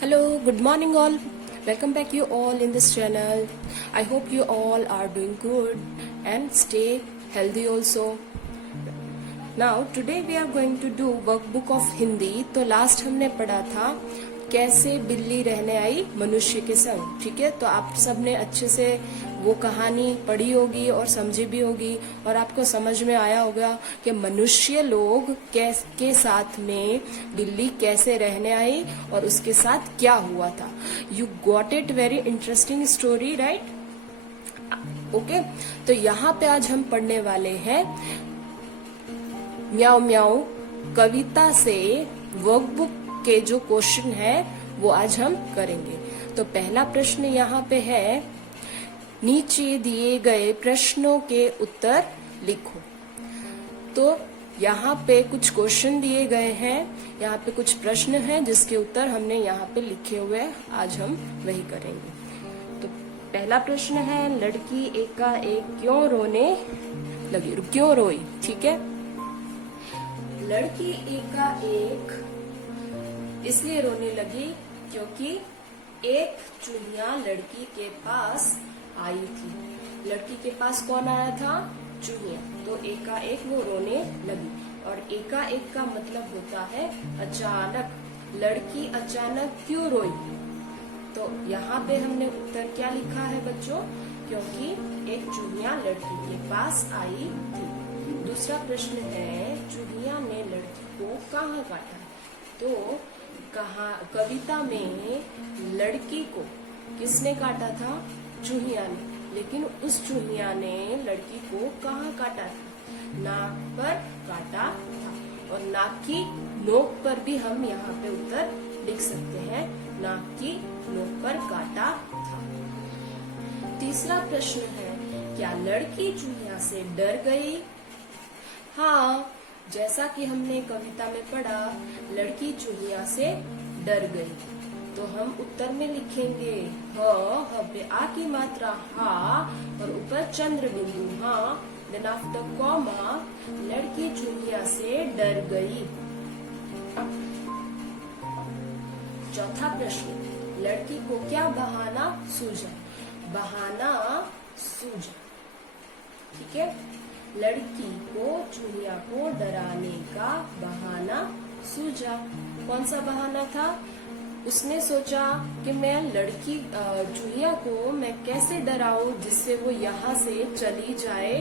Hello, good morning all. Welcome back you all in this channel. I hope you all are doing good and stay healthy also. Now today we are going to do workbook of Hindi. तो last हमने पढ़ा था कैसे बिल्ली रहने आई मनुष्य के संग, ठीक है। तो आप सबने अच्छे से वो कहानी पढ़ी होगी और समझी भी होगी और आपको समझ में आया होगा कि मनुष्य लोग के साथ में बिल्ली कैसे रहने आई और उसके साथ क्या हुआ था। You got it, very interesting story, right? Okay, तो यहाँ पे आज हम पढ़ने वाले हैं म्याऊ म्याऊ कविता से वर्कबुक के जो क्वेश्चन है वो आज हम करेंगे। तो पहला प्रश्न यहाँ पे है, नीचे दिए गए प्रश्नों के उत्तर लिखो। तो यहाँ पे कुछ क्वेश्चन दिए गए हैं, यहाँ पे कुछ प्रश्न हैं जिसके उत्तर हमने यहाँ पे लिखे हुए हैं, आज हम वही करेंगे। तो पहला प्रश्न है, लड़की एकाएक क्यों रोने लगी, क्यों रोई, ठीक है। लड़की एकाएक इसलिए रोने लगी क्योंकि एक चूहिया लड़की के पास आई थी। लड़की के पास कौन आया था? चूहिया। तो एकाएक वो रोने लगी, और एकाएक का मतलब होता है अचानक। लड़की अचानक क्यों रोई? तो यहाँ पे हमने उत्तर क्या लिखा है बच्चों? क्योंकि एक चूहिया लड़की के पास आई थी। दूसरा प्रश्न है, चूहिया ने लड़की को कहाँ काटा? तो कविता में लड़की को किसने काटा था? चूहिया ने। लेकिन उस चूहिया ने लड़की को कहाँ काटा था? नाक पर काटा था। और नाक की नोक पर भी हम यहाँ पे उत्तर लिख सकते हैं, नाक की नोक पर काटा था। तीसरा प्रश्न है, क्या लड़की चूहिया से डर गई? हाँ, जैसा कि हमने कविता में पढ़ा, लड़की चूहिया से डर गई। तो हम उत्तर में लिखेंगे ह पे आ की मात्रा हा और ऊपर चंद्र बिंदु हाँ, देन आफ्टर कॉमा लड़की चूहिया से डर गई। चौथा प्रश्न, लड़की को क्या बहाना सूझा? बहाना सूझा, ठीक है। लड़की को चूहिया को डराने का बहाना सूझा। कौन सा बहाना था? उसने सोचा कि मैं लड़की चूहिया को मैं कैसे डराऊं जिससे वो यहाँ से चली जाए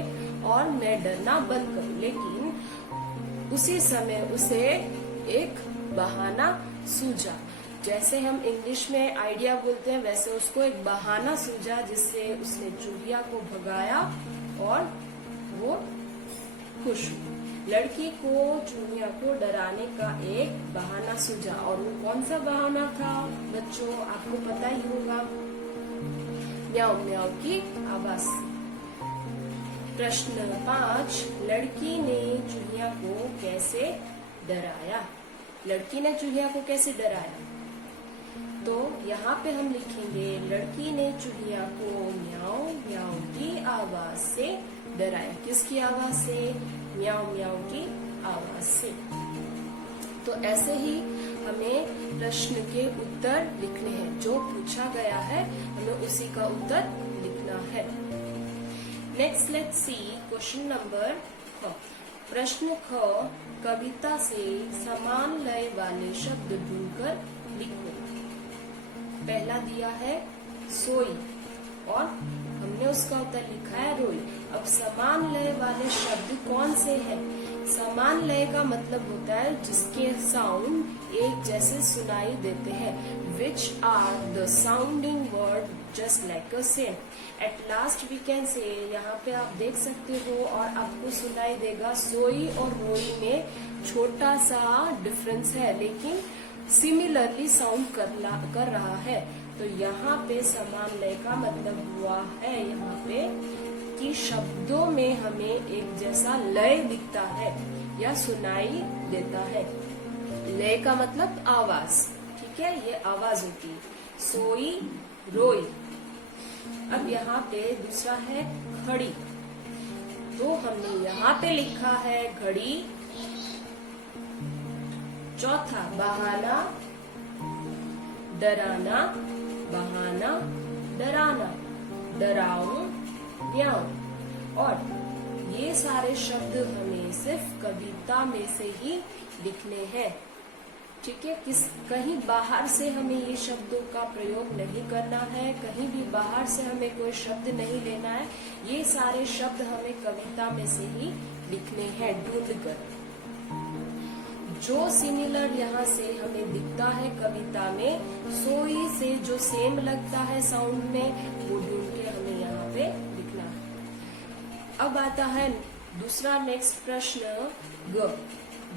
और मैं डरना बंद करूं। लेकिन उसी समय उसे एक बहाना सूझा। जैसे हम इंग्लिश में आइडिया बोलते हैं, वैसे उसको एक बहाना सूझा जिससे उसने चूहिया को भगाया और वो खुश हुई। लड़की को चूहिया को डराने का एक बहाना सूझा, और वो कौन सा बहाना था बच्चों? आपको पता ही होगा, म्याऊ म्याऊ की आवाज। प्रश्न 5, लड़की ने चूहिया को कैसे डराया? लड़की ने चूहिया को कैसे डराया? तो यहाँ पे हम लिखेंगे, लड़की ने चूहिया को म्याऊ म्याऊ की आवाज से डराया। किसकी आवाज से? म्याऊ म्याऊ की आवाज से। तो ऐसे ही हमें प्रश्न के उत्तर लिखने हैं, जो पूछा गया है हमें उसी का उत्तर लिखना है। Next let's see question number ख। प्रश्न ख, कविता से समान लय वाले शब्द ढूंढकर लिखो। पहला दिया है सोई और हमने उसका उत्तर लिखा है रोई। अब समान लय वाले शब्द कौन से हैं? समान लय का मतलब होता है जिसके साउंड एक जैसे सुनाई देते हैं, which are the sounding word just like a same. At last we can say, यहाँ पे आप देख सकते हो और आपको सुनाई देगा, सोई और रोई में छोटा सा डिफरेंस है लेकिन सिमिलरली साउंड कर रहा है। तो यहाँ पे समान लय का मतलब हुआ है यहाँ पे कि शब्दों में हमें एक जैसा लय दिखता है या सुनाई देता है। लय का मतलब आवाज, ठीक है, ये आवाज होती है। सोई रोई। अब यहाँ पे दूसरा है घड़ी। तो हमने यहाँ पे लिखा है घड़ी। चौथा बहाना डराना, बहाना, डराना, डराऊं, ब्याऊं। और ये सारे शब्द हमें सिर्फ कविता में से ही लिखने हैं। ठीक है, कहीं बाहर से हमें ये शब्दों का प्रयोग नहीं करना है, कहीं भी बाहर से हमें कोई शब्द नहीं लेना है। ये सारे शब्द हमें कविता में से ही लिखने हैं ढूंढकर। जो सिमिलर यहाँ से हमें दिखता है कविता में, सोई से जो सेम लगता है साउंड में, वो ढूंढ के हमें यहाँ पे लिखना है। अब आता है दूसरा नेक्स्ट प्रश्न, ग,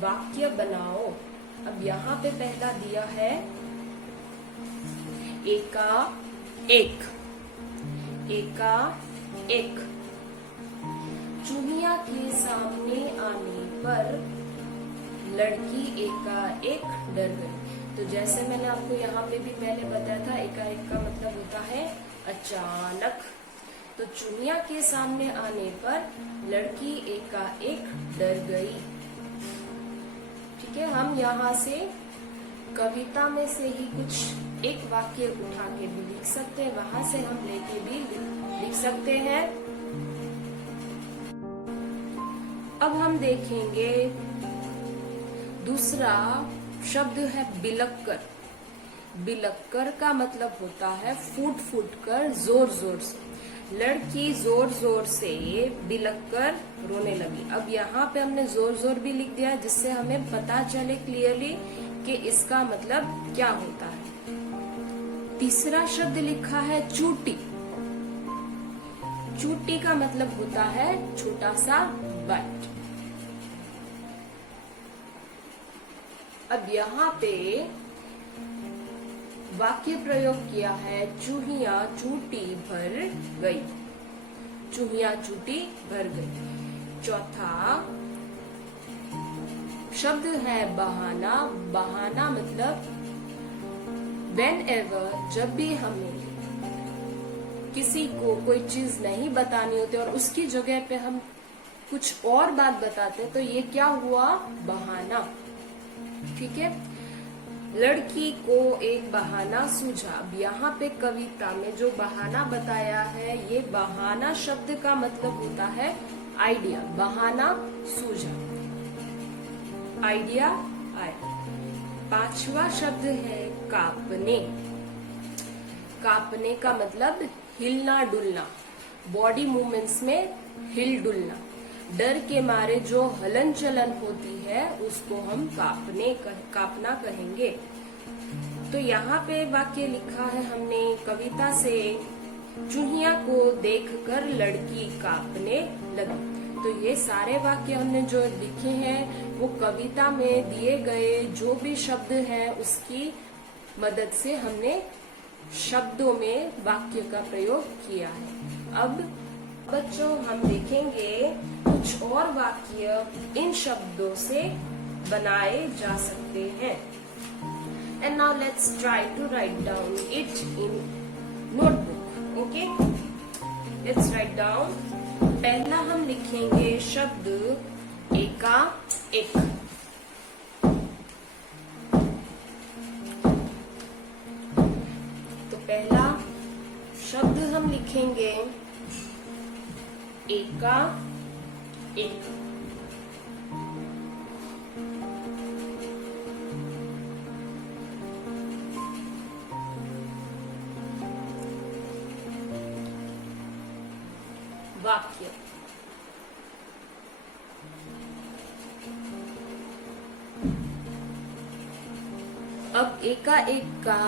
वाक्य बनाओ। अब यहाँ पे पहला दिया है एका एक, एका एक। चूहिया के सामने आने पर लड़की एकाएक डर गई। तो जैसे मैंने आपको यहाँ पे भी पहले बताया था, एकाएक का मतलब होता है अचानक। तो चूहिया के सामने आने पर लड़की एकाएक डर गई। ठीक है, हम यहाँ से कविता में से ही कुछ एक वाक्य उठा के भी लिख सकते हैं, वहां से हम लेके भी लिख सकते हैं। अब हम देखेंगे दूसरा शब्द है बिलक्कर। बिलक्कर का मतलब होता है फूट फूट कर, जोर जोर से। लड़की जोर जोर से बिलक्कर रोने लगी। अब यहाँ पे हमने जोर जोर भी लिख दिया, जिससे हमें पता चले क्लियरली कि इसका मतलब क्या होता है। तीसरा शब्द लिखा है चूटी। चूटी का मतलब होता है छोटा सा बट। अब यहाँ पे वाक्य प्रयोग किया है चूहिया चूटी भर गई। चूहिया चूटी भर गई। चौथा शब्द है बहाना। बहाना मतलब whenever, जब भी हमें किसी को कोई चीज नहीं बतानी होती और उसकी जगह पे हम कुछ और बात बताते हैं, तो ये क्या हुआ, बहाना। ठीक है, लड़की को एक बहाना सूझा। अब यहाँ पे कविता में जो बहाना बताया है, ये बहाना शब्द का मतलब होता है आइडिया। बहाना सूझा, आइडिया आया। पांचवा शब्द है कांपने। कांपने का मतलब हिलना डुलना, बॉडी मूवमेंट्स में हिल डुलना। डर के मारे जो हलन चलन होती है उसको हम कांपना कहेंगे। तो यहाँ पे वाक्य लिखा है हमने कविता से, चूहिया को देखकर लड़की कांपने लगी। तो ये सारे वाक्य हमने जो लिखे हैं वो कविता में दिए गए जो भी शब्द हैं उसकी मदद से हमने शब्दों में वाक्य का प्रयोग किया है। अब बच्चों हम देखेंगे कुछ और वाक्य इन शब्दों से बनाए जा सकते हैं। And now let's try to write down it in notebook. Okay, let's write down. पहला हम लिखेंगे शब्द एका एक। तो पहला शब्द हम लिखेंगे एका एक। वाक्य अब एकाएक का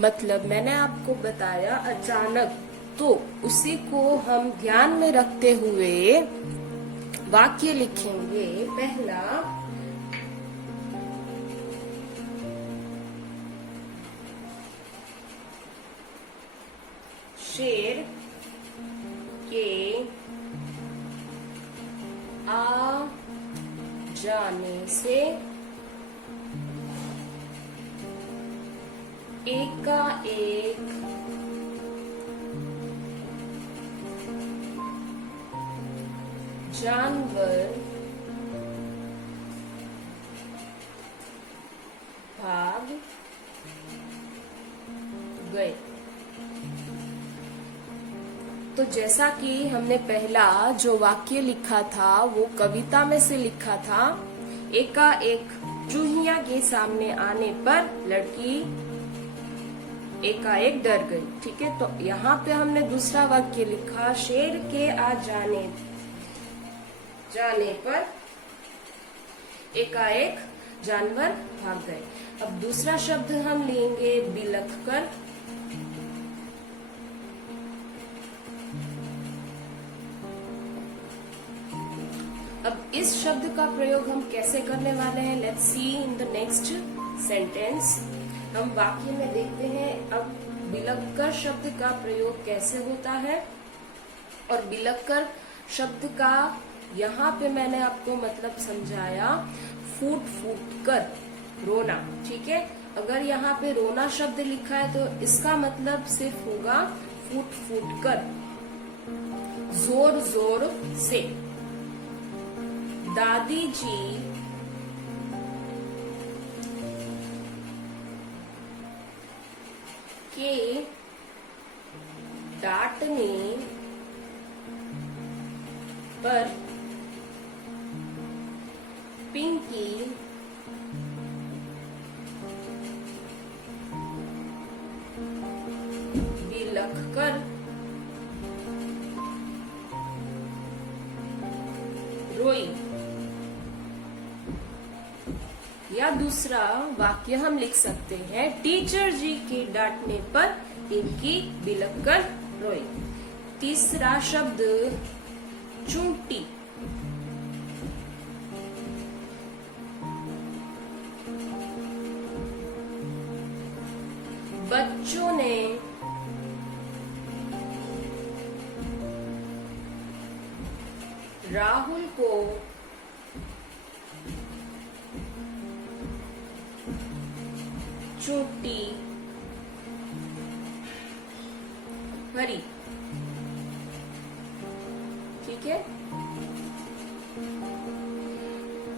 मतलब मैंने आपको बताया अचानक, तो उसी को हम ध्यान में रखते हुए वाक्य लिखेंगे। पहला शेर के आ जाने से एकाएक जानवर भाग गए। तो जैसा कि हमने पहला जो वाक्य लिखा था वो कविता में से लिखा था, एकाएक चूहिया के सामने आने पर लड़की एकाएक डर गई। ठीक है, तो यहाँ पे हमने दूसरा वाक्य लिखा, शेर के आ जाने पर एकाएक जानवर भाग गए। अब दूसरा शब्द हम लेंगे बिलख कर। अब इस शब्द का प्रयोग हम कैसे करने वाले हैं, let's see in the next sentence. हम वाक्य में देखते हैं अब बिलखकर शब्द का प्रयोग कैसे होता है। और बिलखकर शब्द का यहाँ पे मैंने आपको मतलब समझाया, फूट फूट कर रोना। ठीक है, अगर यहाँ पे रोना शब्द लिखा है तो इसका मतलब सिर्फ होगा फूट फूट कर, जोर जोर से। दादी जी के डांटने पर पिंकी बिलख कर रोई। या दूसरा वाक्य हम लिख सकते हैं, टीचर जी के डांटने पर पिंकी बिलख कर रोई। तीसरा शब्द चूंटी। बच्चों ने राहुल को चोटी भरी। ठीक है,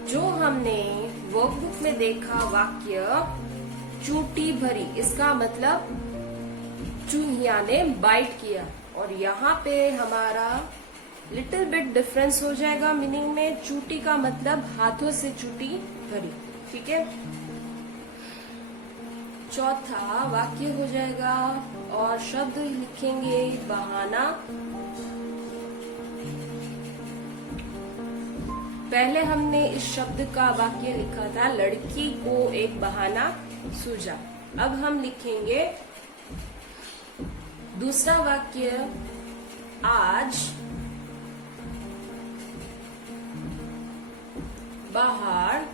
जो हमने वर्कबुक में देखा वाक्य चूटी भरी, इसका मतलब चूहिया ने बाइट किया। और यहाँ पे हमारा लिटिल बिट डिफरेंस हो जाएगा मीनिंग में। चूटी का मतलब हाथों से चूटी भरी। ठीक है, चौथा वाक्य हो जाएगा और शब्द लिखेंगे बहाना। पहले हमने इस शब्द का वाक्य लिखा था, लड़की को एक बहाना सूझा। अब हम लिखेंगे दूसरा वाक्य, आज बाहर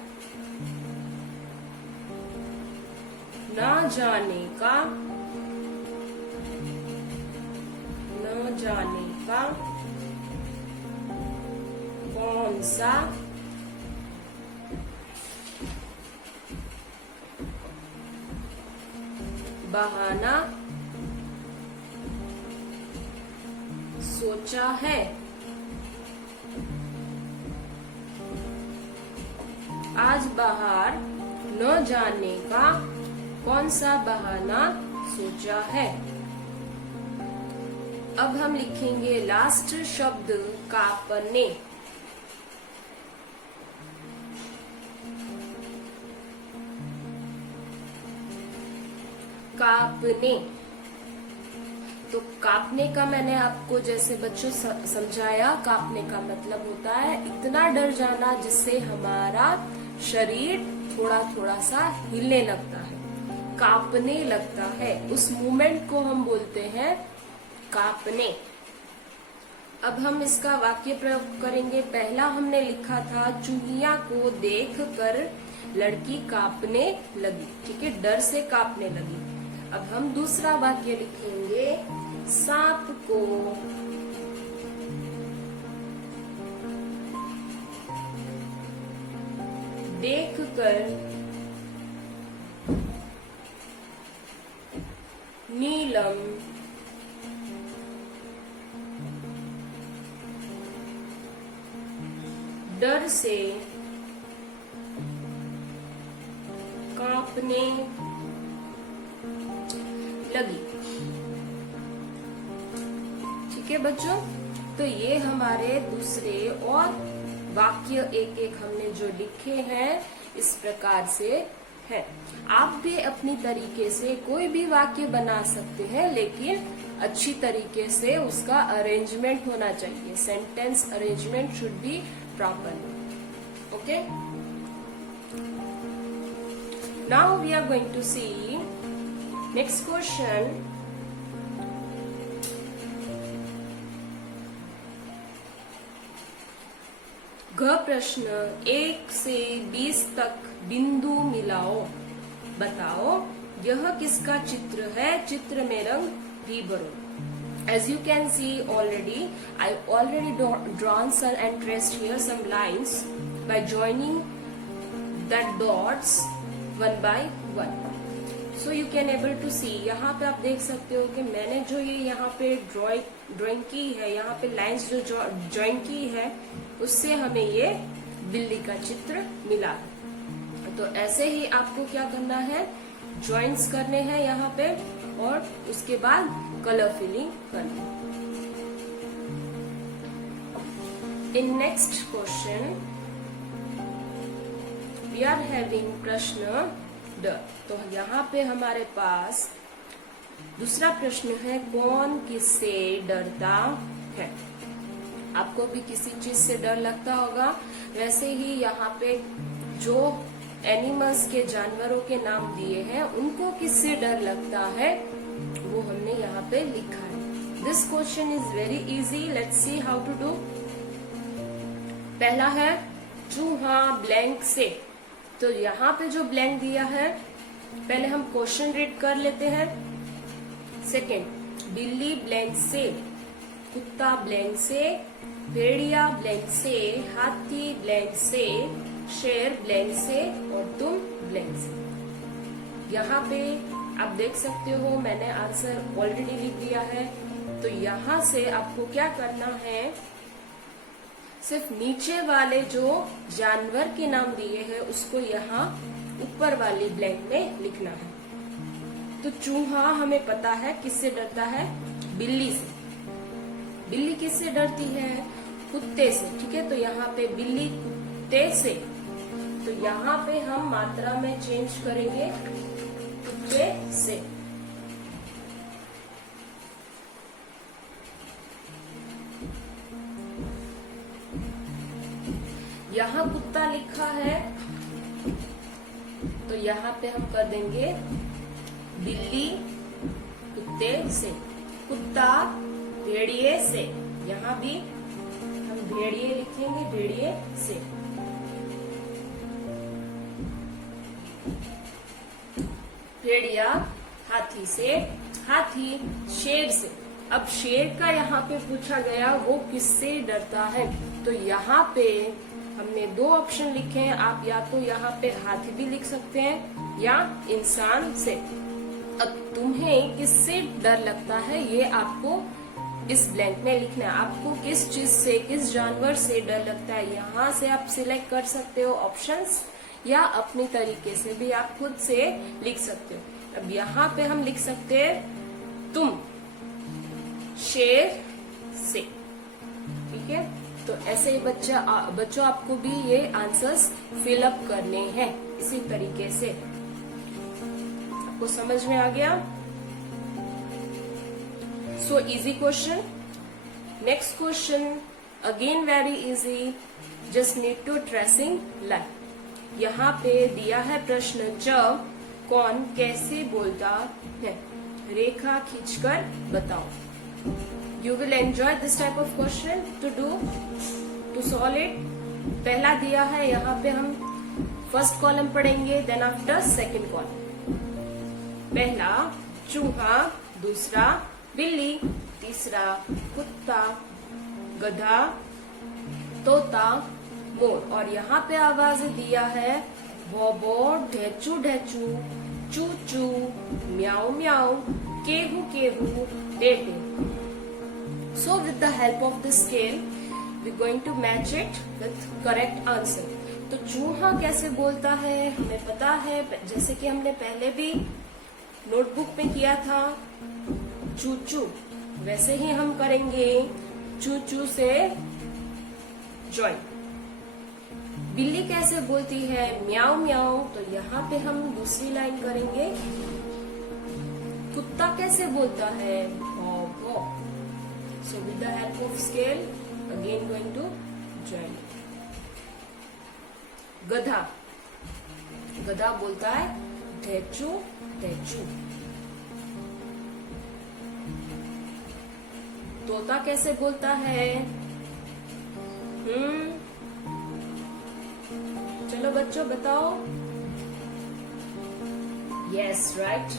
न जाने का कौन सा बहाना सोचा है। आज बाहर न जाने का कौन सा बहाना सोचा है। अब हम लिखेंगे लास्ट शब्द कांपने। कांपने, तो कांपने का मैंने आपको जैसे बच्चों समझाया, कांपने का मतलब होता है इतना डर जाना जिससे हमारा शरीर थोड़ा थोड़ा सा हिलने लगता है, कांपने लगता है। उस मूवमेंट को हम बोलते हैं कांपने। अब हम इसका वाक्य प्रयोग करेंगे। पहला हमने लिखा था, चूहिया को देख कर लड़की कांपने लगी। ठीक है, डर से कांपने लगी। अब हम दूसरा वाक्य लिखेंगे, सांप को देखकर नीलम डर से कांपने लगी। ठीक है बच्चों, तो ये हमारे दूसरे और वाक्य एक एक हमने जो लिखे हैं इस प्रकार से है। आप भी अपनी तरीके से कोई भी वाक्य बना सकते हैं, लेकिन अच्छी तरीके से उसका अरेंजमेंट होना चाहिए। Sentence arrangement should be proper. Okay, now we are going to see next question. घ प्रश्न 1 से 20 तक बिंदु मिलाओ, बताओ यह किसका चित्र है, चित्र में रंग भी भरो। As you can see already, I already drawn some and traced here some lines by joining that dots one by one. So you can able to see, यहाँ पे आप देख सकते हो कि मैंने जो ये यहाँ पे ड्राइंग की है, यहाँ पे लाइंस जो ज्वाइन की है, उससे हमें ये बिल्ली का चित्र मिला। तो ऐसे ही आपको क्या करना है, ज्वाइंट्स करने हैं यहाँ पे और उसके बाद कलर फिलिंग करनी। In next question we are having प्रश्न ड। तो यहाँ पे हमारे पास दूसरा प्रश्न है, कौन किससे डरता है। आपको भी किसी चीज से डर लगता होगा, वैसे ही यहाँ पे जो एनिमल्स के जानवरों के नाम दिए हैं उनको किससे डर लगता है वो हमने यहाँ पे लिखा है। This question is very easy, let's see how to do. पहला है चूहा ब्लैंक से। तो यहाँ पे जो ब्लैंक दिया है, पहले हम क्वेश्चन रीड कर लेते हैं। सेकेंड, बिल्ली ब्लैंक से, कुत्ता ब्लैंक से, भेड़िया ब्लैंक से, हाथी ब्लैंक से, शेर ब्लैंक से और तुम ब्लैंक से। यहाँ पे आप देख सकते हो मैंने आंसर ऑलरेडी लिख दिया है। तो यहाँ से आपको क्या करना है, सिर्फ नीचे वाले जो जानवर के नाम दिए हैं उसको यहाँ ऊपर वाली ब्लैंक में लिखना है। तो चूहा हमें पता है किससे डरता है, बिल्ली से। बिल्ली किससे डरती है, कुत्ते से। ठीक है, तो यहाँ पे बिल्ली कुत्ते से, तो यहाँ पे हम मात्रा में चेंज करेंगे कुत्ते से। यहाँ कुत्ता लिखा है तो यहाँ पे हम कर देंगे बिल्ली कुत्ते से, कुत्ता भेड़िए से। यहाँ भी हम भेड़िए लिखेंगे, भेड़िए से। भेड़िया हाथी से, हाथी शेर से। अब शेर का यहाँ पे पूछा गया वो किससे डरता है, तो यहाँ पे हमने दो ऑप्शन लिखे हैं। आप या तो यहाँ पे हाथी भी लिख सकते हैं या इंसान से। अब तुम्हें किससे डर लगता है ये आपको इस ब्लैंक में लिखना है। आपको किस चीज से, किस जानवर से डर लगता है, यहाँ से आप सिलेक्ट कर सकते हो ऑप्शंस, या अपनी तरीके से भी आप खुद से लिख सकते हो। अब यहाँ पे हम लिख सकते हैं तुम शेर से। ठीक है, तो ऐसे ही बच्चों आपको भी ये आंसर्स फिल अप करने हैं इसी तरीके से। आपको समझ में आ गया? So easy question. Next question again very easy, just need to tracing line. यहाँ पे दिया है प्रश्न च, कौन कैसे बोलता है, रेखा खींचकर बताओ। You will enjoy this type of question to do, to solve it. पहला दिया है, यहाँ पे हम फर्स्ट कॉलम पढ़ेंगे, देन आफ्टर सेकंड कॉलम। पहला चूहा, दूसरा बिल्ली, तीसरा कुत्ता, गधा, तोता, मोर। और यहाँ पे आवाज दिया है बो, ढेचू ढेचू, चू चू, म्याऊ म्याऊ, केहू केहू, Tete. So with the help of the scale, we're going to match it with correct answer. तो चूहा कैसे बोलता है हमें पता है, जैसे कि हमने पहले भी नोटबुक में किया था चूचू, वैसे ही हम करेंगे चूचू से जॉय। बिल्ली कैसे बोलती है म्याऊ म्याऊ, तो यहाँ पे हम दूसरी लाइन करेंगे। कुत्ता कैसे बोलता है भौ भौ। So with the help of scale again going to join. गधा, गधा बोलता है ढेचू ढेचू। तोता कैसे बोलता है चलो बच्चों बताओ। Yes right,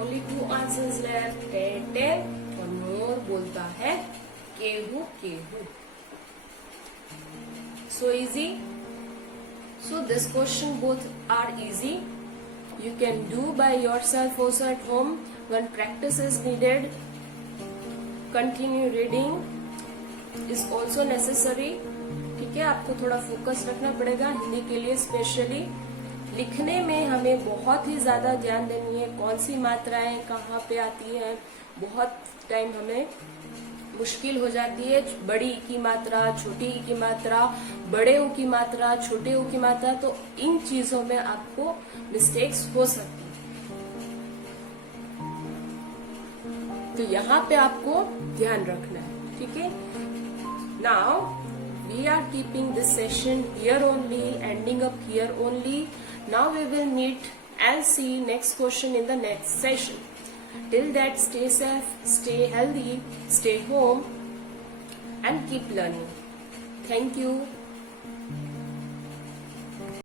only 2 answers left. टे और मोर बोलता है केहू केहू। So easy. So this question both are easy. You can do by yourself also at home. When practice is needed, continue reading is also necessary. ठीक है, आपको थोड़ा फोकस रखना पड़ेगा हिंदी के लिए। स्पेशली लिखने में हमें बहुत ही ज्यादा ध्यान देनी है, कौन सी मात्राएं कहाँ पे आती हैं। बहुत टाइम हमें मुश्किल हो जाती है। बड़ी ई की मात्रा, छोटी ई की मात्रा, बड़े ऊ की मात्रा, छोटे ऊ की मात्रा, तो इन चीजों में आपको मिस्टेक्स हो सकती है। तो यहाँ पे आपको ध्यान रखना है, ठीक है। Now we are keeping this session here only, ending up here only. Now we will meet and see next question in the next session. Till that, stay safe, stay healthy, stay home and keep learning. Thank you.